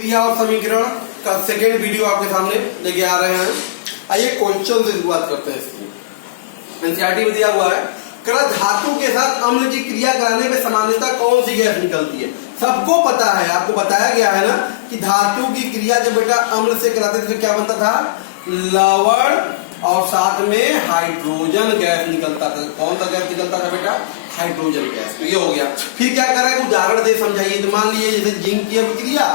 क्रिया और समीकरण का सेकेंड वीडियो आपके सामने लेके आ रहे हैं। आइए क्वेश्चन से शुरुआत करते हैं। इसकी एनसीईआरटी में दिया हुआ है, करा धातु के साथ अम्ल की क्रिया कराने में सामान्यतः कौन सी गैस निकलती है। सबको पता है, आपको बताया गया है ना कि धातु की क्रिया जब बेटा अम्ल से कराते थे क्या बनता था, लवण और साथ में हाइड्रोजन गैस निकलता था। कौन सा गैस निकलता था बेटा, हाइड्रोजन गैस। तो ये हो गया। फिर क्या करें, उदाहरण दे समझाइए। तो मान लीजिए जैसे जिंक की क्रिया,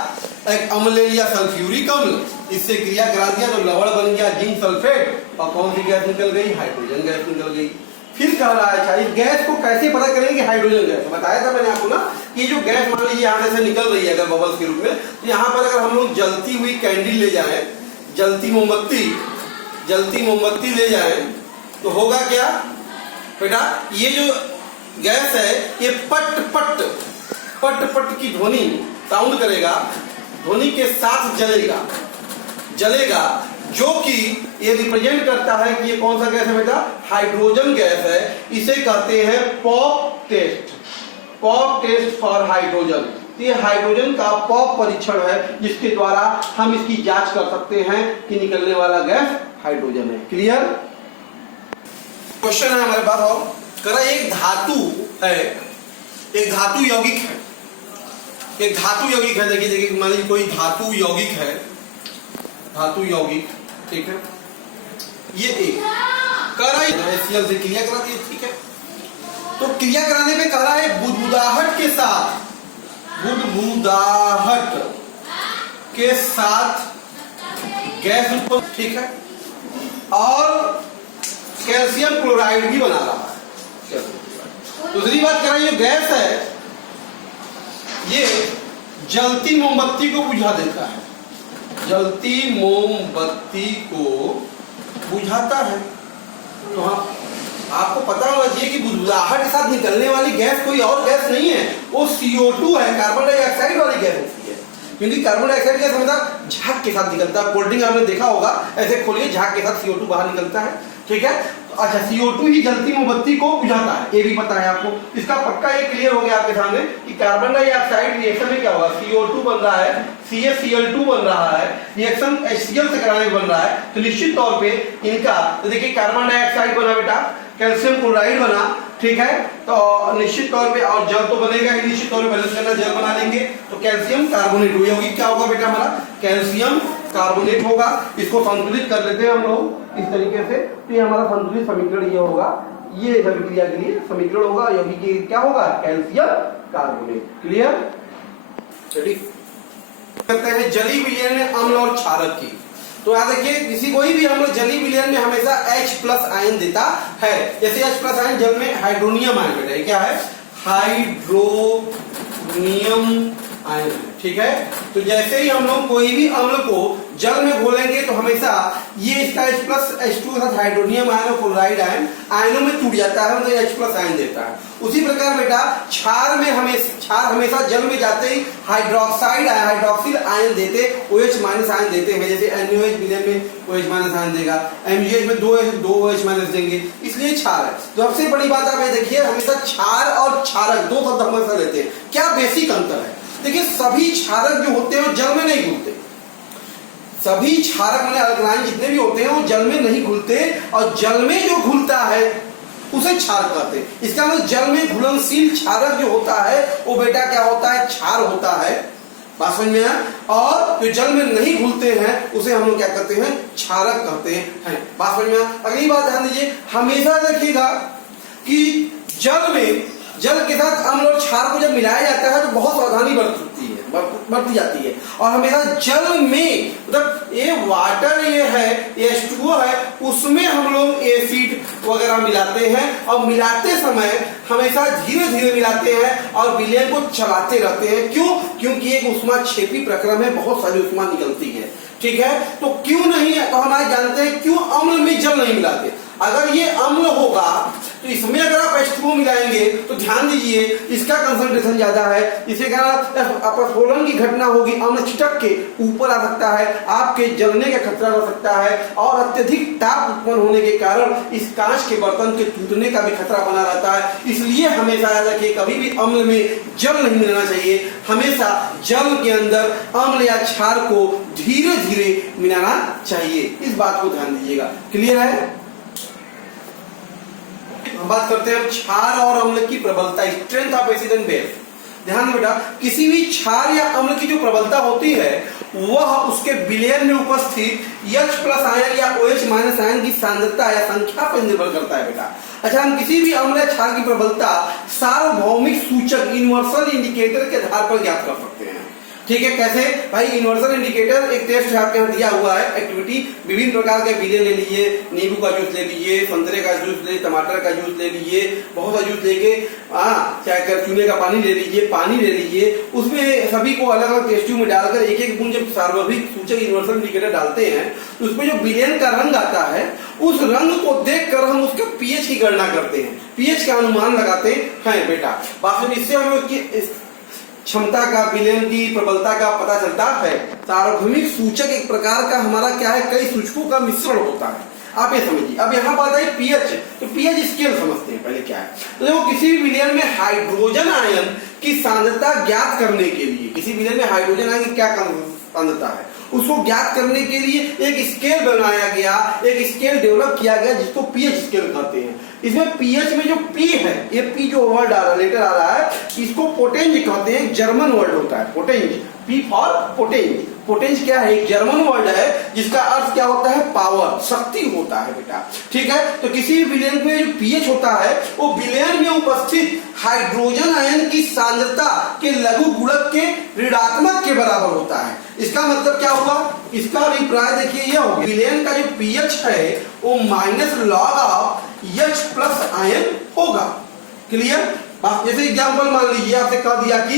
एक अम्ल ले लिया सल्फ्यूरिक अम्ल, इससे क्रिया करा दिया तो लवण बन गया जिंक सल्फेट, और कौन सी गैस निकल गई, हाइड्रोजन गैस निकल गई। फिर कह रहा है इस गैस को कैसे पता करेंगे हाइड्रोजन गैस। बताया था मैंने आपको ना कि जो गैस मान लीजिए यहाँ से निकल रही है अगर बबल्स के रूप में, तो यहाँ पर अगर हम लोग जलती हुई कैंडल ले जाए, जलती मोमबत्ती ले जाए, तो होगा क्या बेटा, ये जो गैस है ये पट पट की ध्वनि साउंड करेगा, ध्वनि के साथ जलेगा, जो कि ये रिप्रेजेंट करता है कि ये कौन सा गैस है बेटा, हाइड्रोजन गैस है। इसे कहते हैं पॉप टेस्ट फॉर हाइड्रोजन। ये हाइड्रोजन का पॉप परीक्षण है, जिसके द्वारा हम इसकी जांच कर सकते हैं कि निकलने वाला गैस हाइड्रोजन है। क्लियर। क्वेश्चन है हमारे पास, और करा एक धातु है, एक धातु यौगिक है। देखिए मान लीजिए कोई धातु यौगिक ठीक है, ये एक करा HCl से क्रिया करा दी, ठीक है। तो क्रिया कराने में कह रहा है बुदबुदाहट के साथ गैस उत्पन्न, ठीक है, और कैल्शियम क्लोराइड भी बना रहा है। दूसरी बात कर रहा है, ये गैस है ये जलती मोमबत्ती को बुझा देता है, जलती मोमबत्ती को बुझाता है। तो हाँ, आपको पता होना चाहिए कि बुदबुदाहट के साथ निकलने वाली गैस कोई और गैस नहीं है, वो CO2 है, कार्बन डाइऑक्साइड वाली गैस होती है। क्योंकि कार्बन डाइऑक्साइड गैस हमेशा झाग के साथ निकलता है। कोल्ड ड्रिंक आपने देखा होगा, ऐसे खोलिए झाग के साथ CO2 बाहर निकलता है, ठीक है। तो अच्छा, CO2 ही जलती मोमबत्ती को बुझाता है, ये भी पता है आपको। इसका पक्का ये क्लियर हो गया आपके सामने कि कार्बन डाइऑक्साइड रिएक्शन में क्या होगा, CO2 बन रहा है, CaCl2 बन रहा है, रिएक्शन HCl से कराने बन रहा है। तो निश्चित तौर पे इनका, तो देखिए कार्बन डाइऑक्साइड बना बेटा, कैल्शियम क्लोराइड बना, ठीक है। तो निश्चित तौर पे, और जल तो बनेगा ही, निश्चित तौर पे बैलेंस करना, जल बना लेंगे तो कैल्शियम कार्बोनेट होगी। क्या होगा बेटा हमारा, कैल्शियम कार्बोनेट होगा। इसको संतुलित कर लेते हैं हम लोग इस तरीके से, तो ये हमारा संतुलित समीकरण ये होगा, ये अभिक्रिया के लिए समीकरण होगा, यौगिक क्या होगा, कैल्शियम कार्बोनेट। क्लियर। करते हैं जलीय विलयन में अम्ल और क्षारक की। तो यहाँ देखिए, किसी कोई भी अम्ल जलीय विलयन में हमेशा H+ आयन देता है। जैसे H+ आयन जल में हाइड्रोनियम आयन बेटा, क्या है, हाइड्रोनियम आयन, ठीक है। तो जैसे ही हम लोग कोई भी अम्ल को जल में घोलेंगे तो हमेशा ये इसका H+ H2 के साथ हाइड्रोनियम आयन और क्लोराइड आयन आयनों में टूट जाता है, मतलब H+ आयन देता है। उसी प्रकार बेटा क्षार हमेशा जल में जाते ही हाइड्रोक्सिल आयन देते, OH- आयन देते हैं। जैसे NaOH विलयन में OH- आयन देगा, MgH में 2 OH- देंगे, इसलिए क्षार है। तो सबसे बड़ी बात आप ये देखिए, हमेशा क्षार और क्षारक दो शब्द हमेशा लेते हैं। क्या बेसिक अंतर है, देखिए सभी क्षारक जो होते हैं वो जल में नहीं घुलते। सभी क्षारक माने अल्कलाइन जितने भी होते हैं वो जल में नहीं घुलते, और जल में जो घुलता है उसे क्षार कहते हैं। इसका मतलब जल में घुलनशील क्षारक जो होता है वो बेटा क्या होता है, क्षार होता है। बात समझ में आया। और जो जल में नहीं घुलते हैं उसे हम लोग क्या कहते हैं, क्षारक कहते हैं। बात समझ में आया। अगली बात ध्यान दीजिए, हमेशा देखिएगा कि जल के साथ अम्ल और क्षार को जब मिलाया जाता है तो बहुत सावधानी बरती जाती है। और हमेशा जल में, मतलब ये वाटर ये है, ये H2O है, उसमें हम लोग एसिड वगैरह मिलाते हैं, और मिलाते समय हमेशा धीरे धीरे मिलाते हैं और विलयन को चलाते रहते हैं। क्यों, क्योंकि एक ऊष्माक्षेपी प्रक्रम में बहुत सारी ऊष्मा निकलती है, ठीक है। तो क्यों नहीं है, तो हम आज जानते हैं क्यों अम्ल में जल नहीं मिलाते। अगर ये अम्ल होगा तो इसमें अगर आप H2O मिलाएंगे तो ध्यान दीजिए इसका कंसंट्रेशन ज्यादा है, इसके कारण अपस्फोलन की घटना होगी, अम्ल छिटक के ऊपर आ सकता है, आपके जलने का खतरा हो सकता है और अत्यधिक ताप उत्पन्न होने के कारण इस कांच के बर्तन के टूटने का भी खतरा बना रहता है। इसलिए हमेशा याद रखिए कभी भी अम्ल में जल नहीं मिलाना चाहिए, हमेशा जल के अंदर अम्ल या क्षार को धीरे धीरे मिलाना चाहिए, इस बात को ध्यान दीजिएगा। क्लियर है? हम बात करते हैं क्षार और अम्ल की प्रबलता, strength of acid and base. ध्यान बेटा, किसी भी क्षार या अम्ल की जो प्रबलता होती है वह उसके विलयन में उपस्थित H प्लस आयन या OH माइनस आयन की सांद्रता या संख्या पर निर्भर करता है बेटा। अच्छा, हम किसी भी अम्ल या क्षार की प्रबलता सार्वभौमिक सूचक यूनिवर्सल इंडिकेटर के आधार पर ज्ञात कर सकते हैं। ठीक है, कैसे भाई? यूनिवर्सल इंडिकेटर एक टेस्ट है आपके यहाँ दिया हुआ है, एक्टिविटी विभिन्न प्रकार के विलयन ले लीजिए, नींबू का जूस ले लीजिए, संतरे का जूस ले, टमाटर का जूस ले लीजिए, बहुत सा जूस लेके चाहे चूने का पानी ले लीजिए, पानी ले लीजिए, उसमें सभी को अलग अलग टेस्ट ट्यूब में डालकर एक एक बूंद जब सार्वभौमिक सूचक यूनिवर्सल इंडिकेटर डालते हैं तो उसमें जो विलयन का रंग आता है उस रंग को देखकर हम उसके पीएच की गणना करते हैं, पीएच का अनुमान लगाते हैं बेटा। वास्तव में इससे हमें उसकी क्षमता का, विलयन की प्रबलता का पता चलता है। सार्वभौमिक सूचक एक प्रकार का हमारा क्या है, कई सूचकों का मिश्रण होता है, आप ये समझिए। अब यहाँ बात आई पीएच, तो पीएच स्केल समझते हैं पहले क्या है। तो देखो, किसी भी विलयन में हाइड्रोजन आयन की सांद्रता ज्ञात करने के लिए, किसी विलयन में हाइड्रोजन आयन की क्या सांद्रता है उसको ज्ञात करने के लिए एक स्केल बनाया गया, एक स्केल डेवलप किया गया जिसको पीएच स्केल कहते हैं। इसमें पीएच में जो पी है, ये पी जो वर्ड आ रहा है, लेटर आ रहा है, इसको पोटेंज कहते हैं, जर्मन वर्ड होता है पोटेंज, पी फॉर पोटेंज। पोटेंज क्या है? एक जर्मन वर्ड है जिसका अर्थ क्या होता है? पावर, शक्ति होता है बेटा। ठीक है, तो किसी भी विलयन में जो पीएच होता है वो विलयन में उपस्थित हाइड्रोजन आयन की सांद्रता के लघु गुणक के ऋणात्मक के बराबर होता है। इसका मतलब क्या हुआ? इसका अभिप्राय देखिए यह होगा, विलयन का जो पीएच है वो minus log of H plus ion होगा। क्लियर? जैसे एग्जाम्पल मान लीजिए आपसे कह दिया कि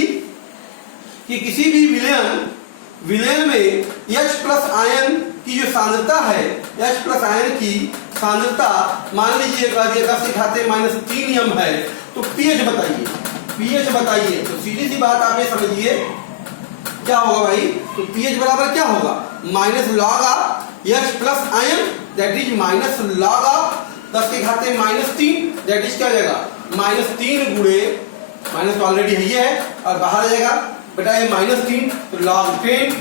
किसी भी विलयन में H प्लस आयन की जो सांद्रता है, H प्लस आयन की सांद्रता मान लीजिए कह दिया 10⁻³ m है, तो पीएच बताइए, पीएच बताइए। तो सीधी सी बात आप ये समझिए क्या होगा भाई? तो पीएच बराबर क्या होगा? Minus log of H plus ion that is minus log of 10⁻³ that is क्या जाएगा? -3 गुणे, माइनस तो ऑलरेडी है और बाहर आ जाएगा बेटा ये -3, तो log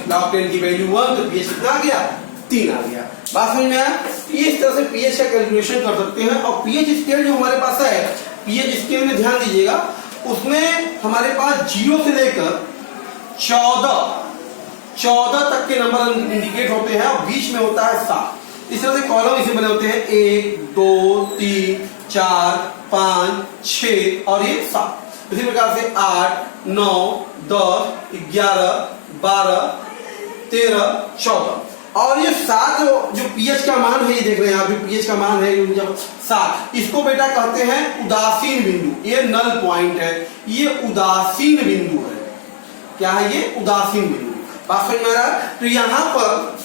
10 की वैल्यू 1, तो पीएच कितना आ गया? 3 आ गया। बात समझ में आया? इस तरह से पीएच का कैलकुलेशन कर सकते हैं। और पीएच स्केल जो हमारे पास है, पीएच स्केल में ध्यान दीजिएगा, उसमें हमारे पास 0 से लेकर 14 तक के नंबर इंडिकेट होते हैं और बीच में होता है 7। इस तरह से कॉलम इसे बने होते हैं 1 2 3 4 5 6 और ये 7। इसी प्रकार से 8 9 10 11 12 13 14 और ये 7 जो पीएच का मान है, ये देख रहे हैं आप, जो पीएच का मान है जब 7, इसको बेटा कहते हैं उदासीन बिंदु। ये नल पॉइंट है, ये उदासीन बिंदु है। क्या है ये? उदासीन बिंदु। बात समझ में आ रहा है? तो यहाँ पर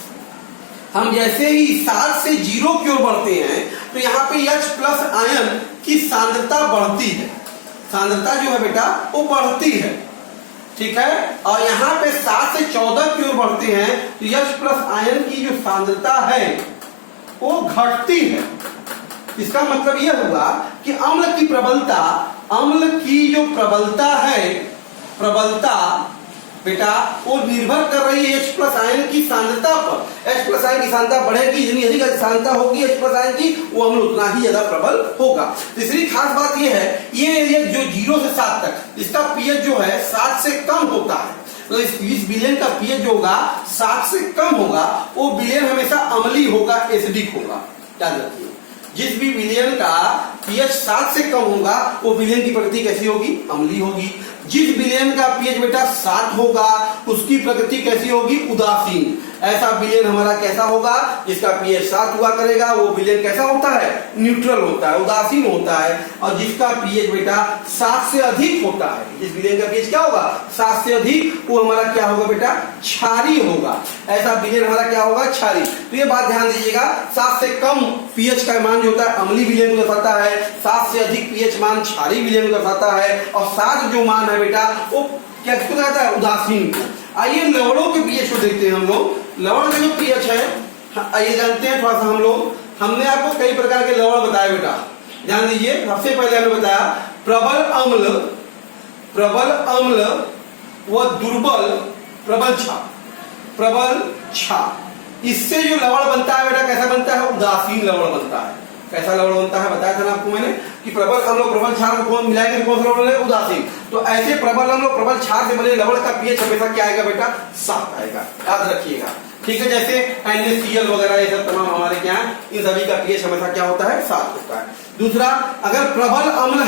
हम जैसे ही 7 से 0 की ओर बढ़ते हैं तो यहाँ पे H प्लस आयन की सांद्रता बढ़ती है, सांद्रता जो है बेटा वो बढ़ती है। ठीक है, और यहाँ पे 7 से 14 की ओर बढ़ते हैं तो H प्लस आयन की जो सांद्रता है वो घटती है। इसका मतलब यह हुआ कि अम्ल की प्रबलता, अम्ल की जो प्रबलता है, प्रबलता बेटा वो निर्भर कर रही है H प्लस आयन की सांद्रता पर। H प्लस आयन की सांद्रता बढ़ेगी, जितनी अधिक सांद्रता होगी H प्लस आयन की, वो अम्ल उतना ही ज्यादा प्रबल होगा। तीसरी खास बात ये है, ये एरिया जो 0 से 7 तक, इसका पीएच जो है 7 से कम होता है। तो इस विलयन का पीएच जो होगा 7 से कम होगा, वो विलयन हमेशा अम्लीय होगा, एसिडिक होगा। याद रखिए, जिस भी विलयन का पीएच 7 से कम होगा वो विलयन की प्रकृति कैसी होगी? अम्लीय होगी। जिस विलयन का पीएच बेटा 7 होगा उसकी प्रकृति कैसी होगी? उदासीन। ऐसा विलयन हमारा कैसा होगा? जिसका पीएच 7 हुआ करेगा वो विलयन कैसा होता है? न्यूट्रल होता है, उदासीन होता है। और जिसका पीएच बेटा 7 से अधिक होता है, जिस विलयन का पीएच क्या होगा? 7 से अधिक, वो हमारा क्या होगा बेटा? क्षारीय होगा। ऐसा विलयन हमारा क्या होगा? क्षारीय। तो ये बात ध्यान दीजिएगा, 7 से कम पीएच का मान जो होता है अम्लीय विलयन को दर्शाता है, है, 7 से अधिक पीएच मान क्षारीय विलयन को दर्शाता है, और 7 जो मान है बेटा वो क्या कहता है, उदासीन को। आइए लवणों के पीएच को देखते हैं हम लोग। लवण का जो पीएच है आइए जानते हैं थोड़ा सा हम लोग। हमने आपको कई प्रकार के लवण बताए बेटा, ध्यान दीजिए। सबसे पहले हमने बताया प्रबल अम्ल व दुर्बल प्रबल क्षार। प्रबल क्षार, इससे जो लवण बनता है बेटा कैसा बनता है, उदासीन लवण बनता है। कैसा लवण बनता है बताया था ना आपको मैंने कि प्रबल अम्ल और प्रबल क्षार को कौन मिलाएंगे, कौन सा लवण है, उदासीन। तो ऐसे प्रबल अम्ल और प्रबल क्षार से बने लवण का पीएच हमेशा क्या आएगा बेटा, 7 आएगा, याद रखिएगा। ठीक है, जैसे NaCl वगैरह ये सब तमाम हमारे क्या है, इन सभी का पीएच हमेशा क्या होता है, 7 होता है। दूसरा, अगर प्रबल अम्ल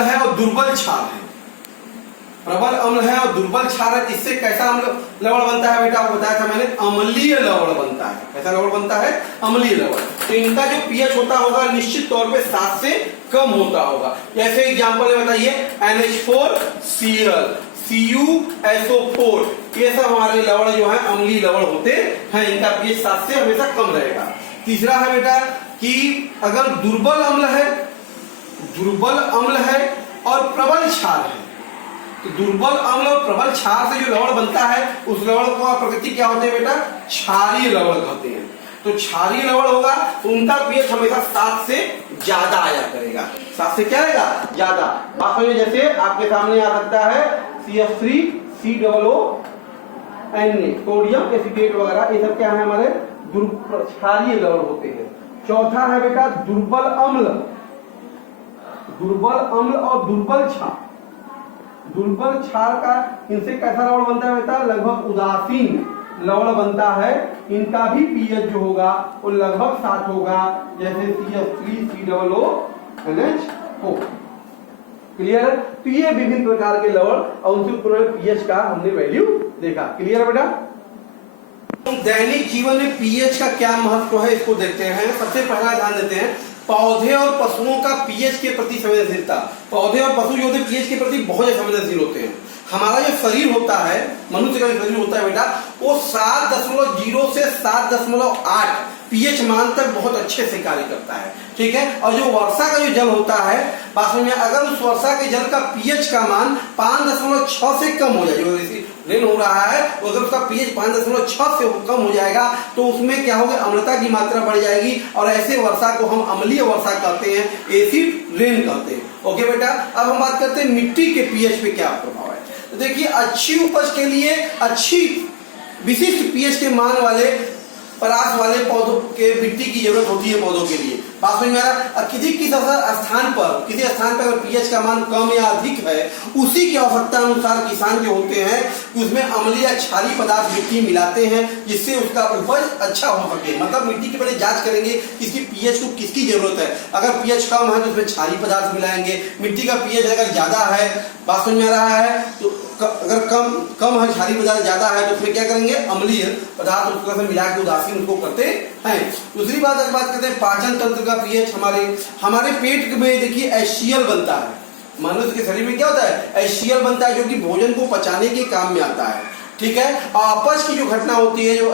है और दुर्बल क्षार है, प्रबल अम्ल है और दुर्बल क्षार है, इससे कैसा अम्ल लवण बनता है बेटा, वो बताया था मैंने, अम्लीय लवण बनता है। कैसा लवण बनता है, अम्लीय लवण। तो इनका जो पीएच होता होगा निश्चित तौर पे 7 से कम होता होगा। जैसे एग्जांपल बताइए NH4Cl, CuSO4, ये सब हमारे लवण जो है अम्लीय लवण होते हैं, इनका पीएच 7 से हमेशा कम रहेगा। तीसरा है बेटा कि अगर दुर्बल अम्ल है और प्रबल क्षार है, तो दुर्बल अम्ल और प्रबल क्षार से जो लवण बनता है उस लवण को प्रकृति क्या होते हैं बेटा, क्षारीय लवण कहते हैं। तो क्षारीय लवण होगा तो उनका पीएच हमेशा 7 से ज्यादा आया करेगा। 7 से क्या आएगा, ज्यादा। बात में जैसे आपके सामने आ सकता है CF3COO Na, सोडियम एसीटेट वगैरह, ये सब क्या है हमारे क्षारीय लवण होते हैं। चौथा है बेटा दुर्बल अम्ल और दुर्बल क्षार। दुर्बल क्षार का इनसे कैसा लवण बनता है बेटा, लगभग उदासीन लवण बनता है। इनका भी पीएच जो होगा वो लगभग 7 होगा, जैसे CF3COO NH4। क्लियर है। तो ये विभिन्न प्रकार के लवण और उनसे उत्पन्न पीएच का हमने वैल्यू देखा। क्लियर है बेटा। दैनिक जीवन में पीएच का क्या महत्व है इसको देखते हैं। सबसे पहला ध्यान देते हैं पौधे और पशुओं का पीएच के प्रति संवेदनशीलता। पौधे और पशु जो होते हैं पीएच के प्रति बहुत संवेदनशील होते हैं। हमारा जो शरीर होता है, मनुष्य का जो शरीर होता है बेटा, वो 7.0 से 7.8 पीएच मान तक बहुत अच्छे से कार्य करता है। ठीक है। और जो वर्षा का जो जल होता है, वास्तव में अगर उस वर्षा के जल का पीएच का मान 5.6 से कम हो जाए, जो रेन हो रहा है अगर उसका पीएच 5.6 से कम हो जाएगा तो उसमें क्या होगा, अम्लता की मात्रा बढ़ जाएगी और ऐसे वर्षा को हम अम्लीय वर्षा कहते हैं, एसिड रेन कहते हैं। ओके बेटा। अब हम बात करते हैं मिट्टी के पीएच पे क्या प्रभाव है। तो देखिए अच्छी उपज के लिए अच्छी विशिष्ट पीएच के मान वाले परास वाले पौधों के मिट्टी की जरूरत होती है पौधों के लिए। बात समझ में आ रहा। किसी स्थान पर अगर पीएच का मान कम या अधिक है, उसी की आवश्यकता अनुसार किसान जो होते हैं उसमें अम्लीय या क्षारीय पदार्थ मिट्टी मिलाते हैं जिससे उसका उपज अच्छा हो सके। मतलब मिट्टी की पहले जांच करेंगे किसकी पीएच को किसकी जरूरत है। अगर पीएच कम है तो उसमें क्षारीय पदार्थ मिलाएंगे। मिट्टी का पीएच अगर ज्यादा है, बात समझ में आ रहा है, तो अगर कम है, क्षारीय पदार्थ ज्यादा है तो उसमें क्या करेंगे, अम्लीय पदार्थ उसको मिला के उदासीन उसको करते हैं। दूसरी बात अगर बात करते हैं पाचन तंत्र का पीएच, हमारे पेट में देखिए HCl बनता है। मनुष्य के शरीर में क्या होता है, HCl बनता है जो कि भोजन को पचाने के काम में आता है। ठीक है। और अपच की जो घटना होती है, जो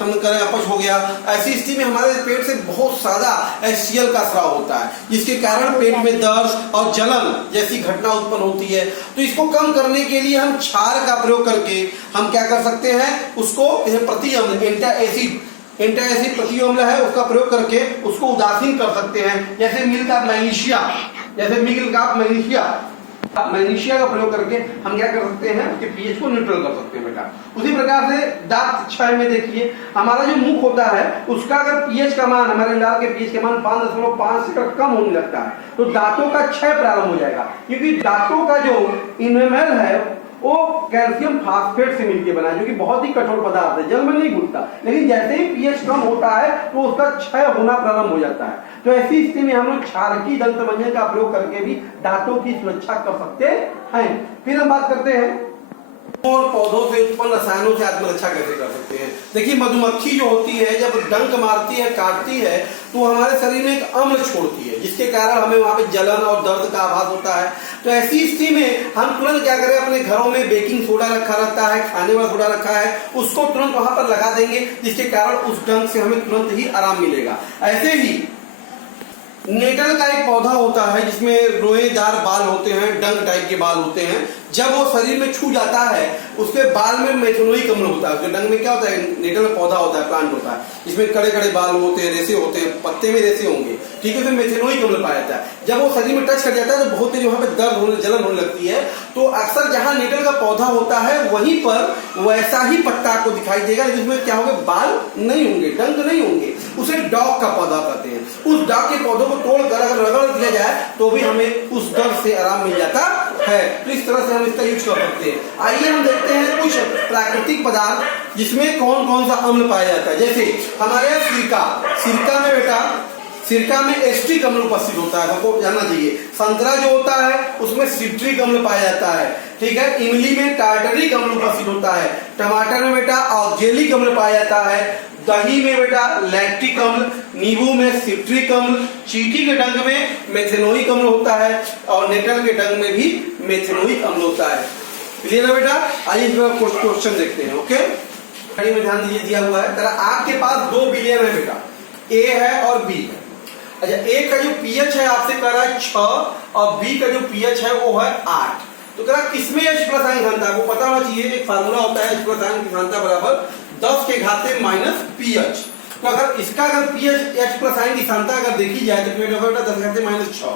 हम करें अपच हो गया, ऐसी स्थिति में हमारे पेट से बहुत ज्यादा HCl का स्राव होता है जिसके कारण पेट में दर्द और जलन जैसी घटना उत्पन्न होती है। तो इसको कम करने के लिए हम क्षार का प्रयोग करके हम क्या कर सकते हैं, उसको प्रति अम्ल एंटासिड प्रति अम्ल है उसका प्रयोग करके उसको उदासीन कर सकते हैं। जैसे मिल्क ऑफ मैग्नीशिया का प्रयोग करके हम क्या कर सकते हैं, उसके पीएच को न्यूट्रल कर सकते हैं बेटा। उसी प्रकार से दांत क्षय में देखिए हमारा जो मुख होता है उसका अगर पीएच का मान, हमारे लाल के पीएच का मान 5.5 से कम होने लगता है तो दांतों का क्षय प्रारंभ हो जाएगा। क्योंकि दांतों का जो इनेमल है वो कैल्शियम फास्फेट से मिलकर बना है जो कि बहुत ही कठोर पदार्थ है, जल में नहीं घुलता। लेकिन जैसे ही पीएच कम होता है तो उसका क्षय होना प्रारंभ हो जाता है। तो ऐसी स्थिति में हम लोग क्षारकीय दंत मंजन का प्रयोग करके भी दांतों की सुरक्षा कर सकते हैं। फिर हम बात करते हैं और पौधों से उत्पन्न रसायनों से आत्मरक्षा कैसे कर सकते हैं। देखिए मधुमक्खी जो होती है जब डंक मारती है, काटती है, तो हमारे शरीर में एक अम्ल छोड़ती है जिसके कारण हमें वहां पे जलन और दर्द का आभास होता है। तो ऐसी स्थिति में हम तुरंत क्या करें, अपने घरों में बेकिंग सोडा रखा रहता है, खाने वाला सोडा रखा है, उसको तुरंत वहां पर लगा देंगे जिसके कारण उस डंक से हमें तुरंत ही आराम मिलेगा। ऐसे ही नेटल का एक पौधा होता है जिसमें रोएदार बाल होते हैं, डंक टाइप के बाल होते हैं। जब वो शरीर में छू जाता है उसके बाल में मेथनोइक अम्ल होता है। उसके डंक में क्या होता है, नेटल का पौधा होता है, प्लांट होता है, इसमें कड़े कड़े बाल होते हैं, रेसे होते हैं, पत्ते में रेसे होंगे, ठीक है, तो मेथनोइक अम्ल पाया जाता है। जब वो शरीर में टच कर जाता है तो बहुत तेज वहां पे दर्द होने, जलन होने लगती है। तो अक्सर जहां नेटल का पौधा होता है वहीं पर वैसा ही पत्ता आपको दिखाई देगा, लेकिन उसमें क्या होगा, बाल नहीं होंगे, डंक नहीं होंगे। उसे डॉग का पौधा कहते हैं। उस डॉग के पौधों को तोड़कर अगर रगड़ दिया जाए तो भी हमें उस दर्द से आराम मिल जाता है। तो इस तरह से हम इसका यूज कर सकते हैं। आइए हम देखते हैं कुछ प्राकृतिक पदार्थ जिसमें कौन कौन सा अम्ल पाया जाता है। जैसे हमारे यहाँ सिरका में बेटा, सिरका में एस्ट्रिक अम्ल उपस्थित होता है, आपको जानना चाहिए। संतरा जो होता है उसमें सिट्रिक अम्ल पाया जाता है, ठीक है। इमली में टार्टरिक अम्ल उपस्थित होता है। टमाटर में बेटा ऑक्जेलिक अम्ल पाया जाता है। दही में बेटा लैक्टिक अम्ल, नींबू में सिट्रिक अम्ल, चींटी के डंक में मेथेनोइक अम्ल होता है और नेटल के डंक में भी मेथेनोइक अम्ल होता है। क्लियर है बेटा? आइए क्वेश्चन देखते हैं। ओके, में ध्यान दीजिए, दिया हुआ है तरह आपके पास 2 बिलियन है बेटा, ए है और बी है। अच्छा, ए का जो पीएच है आपसे कह रहा है 6 और बी का जो पीएच है वो है 8। तो कह रहा किसमें H प्लस आयन घनता है, वो पता होना चाहिए। एक फार्मूला होता है H प्लस आयन की घनता बराबर 10 के घाते माइनस पीएच। तो अगर इसका अगर पीएच H प्लस आयन की घनता अगर देखी जाए तो पीएच होगा 10 के घाते माइनस 6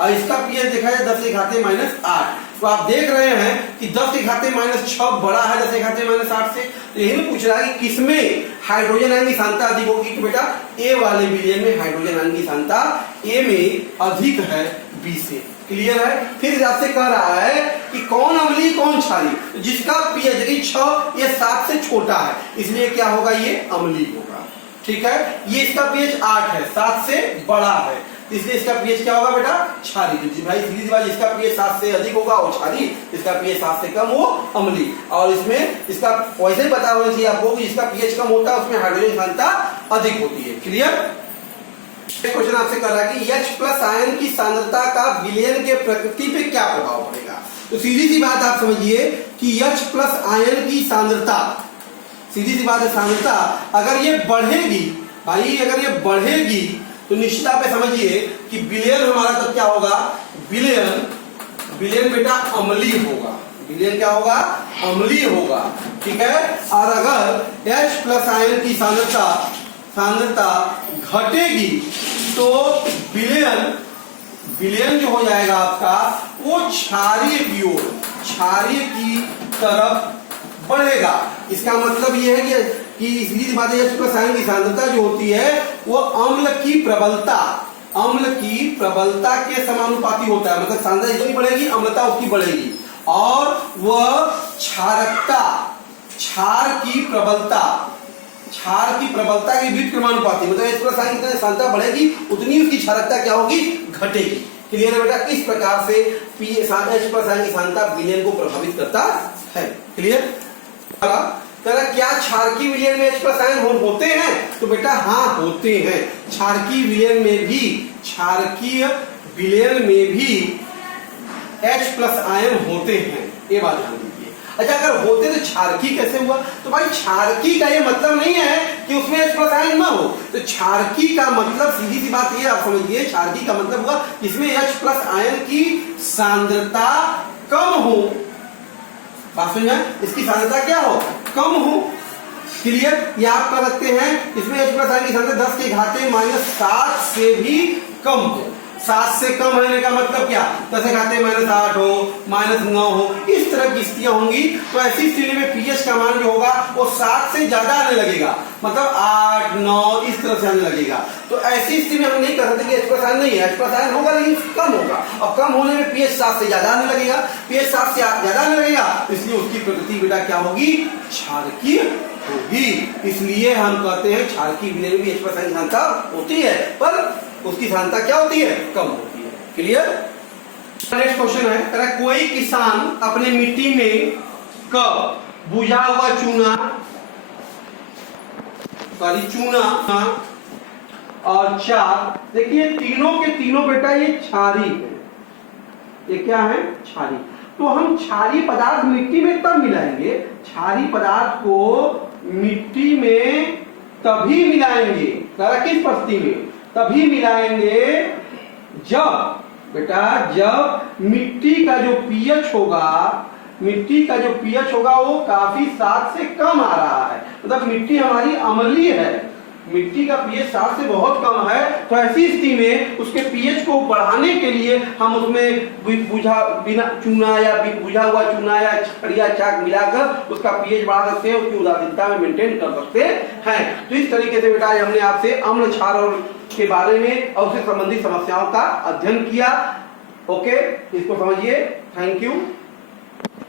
और इसका पीएच देखा जाए 10 के घाते माइनस 8। तो आप देख रहे हैं कि 10 के घाते माइनस 6 बड़ा है 10 के घाते माइनस 8 से। तो यही में पूछ रहा है कि किसमें हाइड्रोजन आयन की सांद्रता अधिक होगी। कि बेटा ए वाले बिलियन में हाइड्रोजन आयन की सांद्रता ए में अधिक है बी से। क्लियर है? फिर आपसे कह रहा है कि कौन अम्लीय कौन क्षारीय। जिसका पीएच 6 ये 7 से छोटा है इसलिए क्या होगा, ये अम्लीय होगा, ठीक है। ये इसका पीएच 8 है, 7 से बड़ा है, इसलिए इसका पीएच क्या होगा बेटा, क्षारीय। भाई सीधी सी बात, इसका पीएच 7 से अधिक होगा वो क्षारीय, इसका पीएच 7 से कम वो अम्लीय। और इसमें इसका वैसे ही पता होना चाहिए आपको कि जिसका पीएच कम होता है उसमें हाइड्रोजन घनता अधिक होती है। क्लियर? क्वेश्चन आपसे कर रहा है कि H प्लस आयन की सांद्रता का विलयन के प्रकृति पे क्या प्रभाव पड़ेगा। तो सीधी सी बात आप समझिए कि H प्लस आयन की सांद्रता, सीधी सी बात है, सांद्रता अगर ये बढ़ेगी भाई, अगर ये बढ़ेगी तो निश्चित आप समझिए कि विलयन हमारा तब क्या होगा, विलयन बेटा अम्लीय होगा। विलयन क्या होगा, अम्लीय होगा, ठीक है। और अगर H प्लस आयन की सांद्रता घटेगी तो विलयन जो हो जाएगा आपका वो क्षारीय की तरफ बढ़ेगा। इसका मतलब ये है कि इसलिए बात है H प्लस आयन की सांद्रता जो होती है वो अम्ल की प्रबलता के समानुपाती होता है। मतलब सांद्रता इतनी बढ़ेगी, अम्लता उसकी बढ़ेगी और वह क्षार की प्रबलता के विपरीत क्रमानुपाती। मतलब H प्लस आयन की सांद्रता बढ़ेगी उतनी उसकी क्षारकता क्या होगी, घटेगी। क्लियर है बेटा? इस प्रकार से H प्लस आयन की सांद्रता विलयन को प्रभावित करता है। क्लियर? क्या क्षारकीय विलयन में H प्लस आयन होते हैं? तो बेटा हाँ होते हैं। क्षारकीय विलयन में भी H प्लस आयन होते हैं, ये बात ध्यान दीजिए। अच्छा, अगर होते तो क्षारकीय कैसे हुआ? तो भाई क्षारकीय का ये मतलब नहीं है कि उसमें H प्लस आयन ना हो। तो क्षारकीय का मतलब सीधी सी बात ये आप समझिए, क्षारकीय का मतलब हुआ इसमें H प्लस आयन की सांद्रता कम हो। बात समझ में? इसकी सांद्रता क्या हो, कम हो। क्लियर? ये आप कर सकते हैं इसमें H प्लस आयन की सांद्रता 10 के घाते माइनस 7 से भी कम हो। 7 से कम होने का मतलब क्या, 10 के घाते माइनस 8 हो, माइनस 9 हो, इस तरह की स्थितियां होंगी। तो ऐसी स्थिति में पीएच का मान जो होगा वो 7 से ज्यादा आने लगेगा, मतलब 8 9 इस तरह से आने लगेगा। तो ऐसी स्थिति में हम नहीं कह सकते कि H प्लस आयन नहीं है, H प्लस आयन होगा लेकिन कम होगा। और कम होने में पीएच 7 से ज्यादा आने लगेगा, पीएच 7 से ज्यादा आने लगेगा, इसलिए उसकी प्रकृति बेटा क्या होगी, क्षारकीय होगी। इसलिए हम कहते हैं क्षारकीय विलयन में H प्लस आयन की सांद्रता होती है पर उसकी सांद्रता क्या होती है, कम होती है। क्लियर? नेक्स्ट क्वेश्चन है, कोई किसान अपने मिट्टी में बुझा हुआ चूना और चार, देखिए तीनों के तीनों बेटा ये क्षारीय है। ये क्या है, क्षारीय। तो हम क्षारीय पदार्थ मिट्टी में तब मिलाएंगे, क्षारीय पदार्थ को मिट्टी में तभी मिलाएंगे, किस परिस्थिति में, तभी मिलाएंगे जब बेटा जब मिट्टी का जो पीएच होगा, मिट्टी का जो पीएच होगा वो काफी 7 से कम आ रहा है, मतलब मिट्टी हमारी अम्लीय है, मिट्टी का पीएच 7 से बहुत कम है, तो ऐसी स्थिति में उसके पीएच को बढ़ाने के लिए हम उसमें बिना चूना या बुझा हुआ चूना या छड़िया चाक मिलाकर उसका पीएच बढ़ा सकते हैं, उसकी उदासीनता में मेंटेन कर सकते हैं। तो इस तरीके से बेटा हमने आपसे अम्ल क्षार और के बारे में और उससे संबंधित समस्याओं का अध्ययन किया। ओके, इसको समझिए। Thank you.